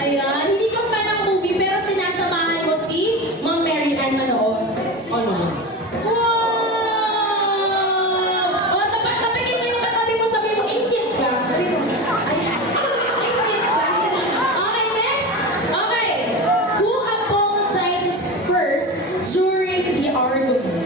Ayan, hindi ka fan ng movie pero sinasamahan mo si Ma'am Mary Ann manood. Ano? Wow! O, tapakin mo yung katabi mo, sabi mo, ingit ka. Sabi mo, ay, ingit ka. Okay, next. Okay. Who apologizes first during the argument?